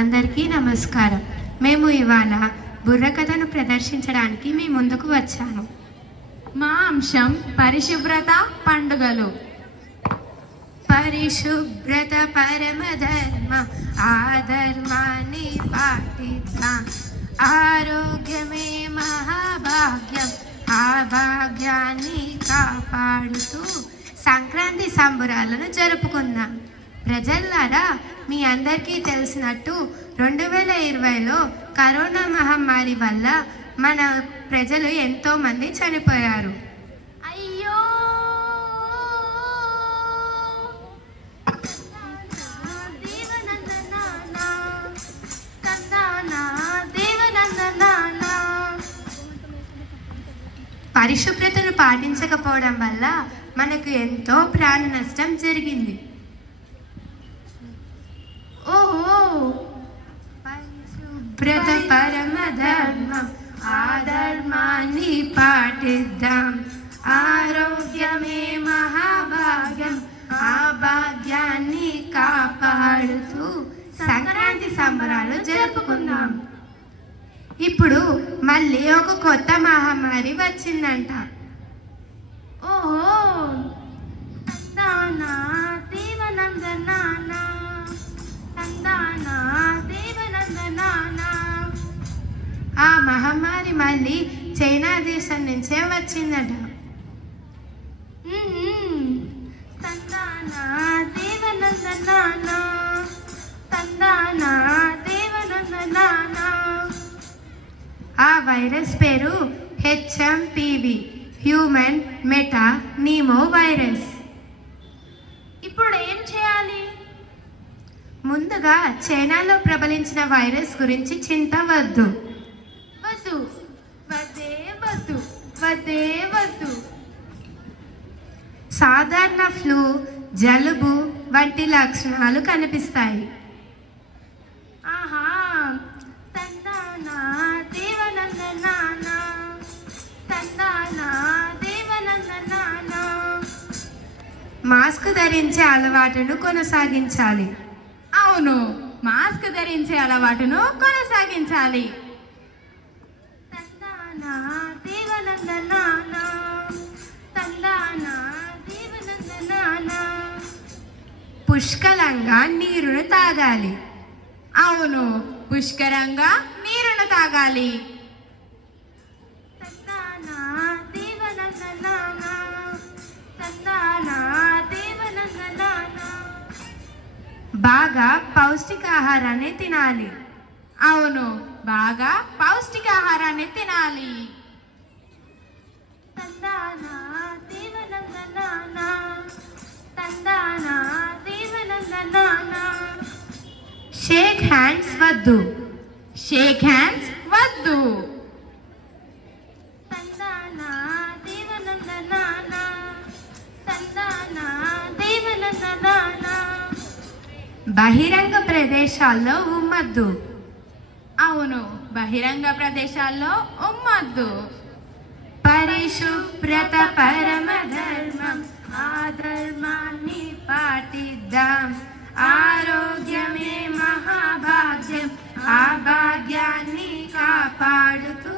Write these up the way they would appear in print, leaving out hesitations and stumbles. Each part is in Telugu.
అందరికీ నమస్కారం. మేము ఇవాళ బుర్రకథను ప్రదర్శించడానికి మీ ముందుకు వచ్చాను. మా అంశం పరిశుభ్రత పండుగలు. పరిశుభ్రత పరమధర్మం, ఆధర్మాన్ని పాటిద్దాం. ఆరోగ్యమే మహాభాగ్యం, ఆ భాగ్యాన్ని కాపాడుతూ సంక్రాంతి సంబరాలను జరుపుకుందాం. ప్రజలారా, మీ అందరికీ తెలిసినట్టు 2020లో కరోనా మహమ్మారి వల్ల మన ప్రజలు ఎంతోమంది చనిపోయారు. అయ్యో, పరిశుభ్రతను పాటించకపోవడం వల్ల మనకు ఎంతో ప్రాణ నష్టం జరిగింది. ఓహో, పరిశుభ్రత పరమధర్మం, ఆధర్మాన్ని పాటిద్దాం. ఆరోగ్యమే మహాభాగ్యం, ఆ భాగ్యాన్ని కాపాడుతూ సంక్రాంతి సంబరాలు జరుపుకుందాం. ఇప్పుడు మళ్ళీ ఒక కొత్త మహమ్మారి వచ్చిందంట. ఓహో, తందానా దేవనందనానా, తందానా దేవనందనానా. ఆ మహమ్మారి మళ్ళీ చైనా దేశం నుంచే వచ్చిందట. తందానా దేవనందనానా, తందానా దేవనందనానా. ఆ వైరస్ పేరు HMPV, human meta Nemo virus. ఇప్పుడు ఏం చేయాలి? ముందుగా చైనాలో ప్రబలించిన వైరస్ గురించి చింత వద్దు. వద్దు, వద్దే వద్దు, వద్దే వద్దు. సాధారణ ఫ్లూ, జలుబు వంటి లక్షణాలు కనిపిస్తాయి. ఆహా, తందానా దేవనందనానా, తందానా దేవనందనానా. మాస్క్ ధరించే అలవాటును కొనసాగించాలి. అవును, మాస్క్ ధరించే అలవాటును కొనసాగించాలి. తందానా దేవనందనానా, తందానా దేవనందనానా. పుష్కలంగా నీరును తాగాలి. అవును, పుష్కరంగా నీరును తాగాలి. తందానా దేవనందనానా, తందానా దేవనందనానా. బాగా పౌష్టికాహారాన్ని తినాలి. అవును, బాగా పౌష్టికాహారాన్ని తినాలి. తందానా దేవనందనానా, తందానా దేవనందనానా. షేక్ హ్యాండ్స్ వద్దు. షేక్ హ్యాండ్స్ వద్దు. తందానా దేవనందనానా, తందానా దేవనందనానా. బహిరంగ ప్రదేశాల్లో ఉమ్మద్దు. అవును, బహిరంగ ప్రదేశాల్లో ఉమ్మద్దు. పరిశుభ్రత పరమధర్మం, ఆధర్మాన్ని పాటిద్దాం. ఆరోగ్యమే మహాభాగ్యం, ఆ భాగ్యాన్ని కాపాడుతూ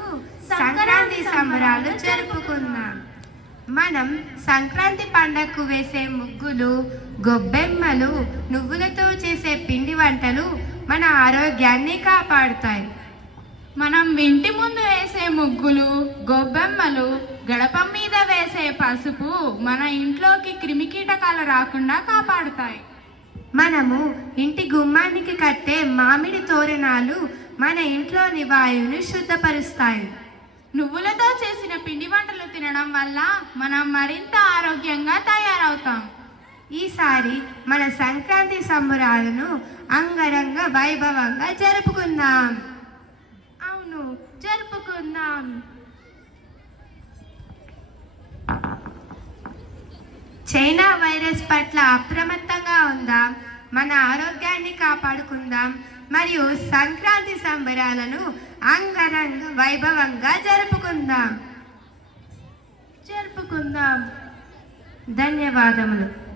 సంక్రాంతి సంబరాలు జరుపుకుందాం. మనం సంక్రాంతి పండగకు వేసే ముగ్గులు, గొబ్బెమ్మలు, నువ్వులతో చేసే పిండి వంటలు మన ఆరోగ్యాన్ని కాపాడుతాయి. మనం ఇంటి ముందు వేసే ముగ్గులు, గొబ్బెమ్మలు, గడప మీద వేసే పసుపు మన ఇంట్లోకి క్రిమికీటకాలు రాకుండా కాపాడుతాయి. మనము ఇంటి గుమ్మానికి కట్టే మామిడి తోరణాలు మన ఇంట్లోని వాయువును శుద్ధపరుస్తాయి. నువ్వులతో చేసిన పిండి వంటలు తినడం వల్ల మనం మరింత ఆరోగ్యంగా తయారవుతాం. ఈసారి మన సంక్రాంతి సంబరాలను అంగరంగ వైభవంగా జరుపుకుందాం. అవును, జరుపుకుందాం. చైనా వైరస్ పట్ల అప్రమత్తంగా ఉందాం. మన ఆరోగ్యాన్ని కాపాడుకుందాం. మరియు సంక్రాంతి సంబరాలను అంగరంగ వైభవంగా జరుపుకుందాం. జరుపుకుందాం. ధన్యవాదములు.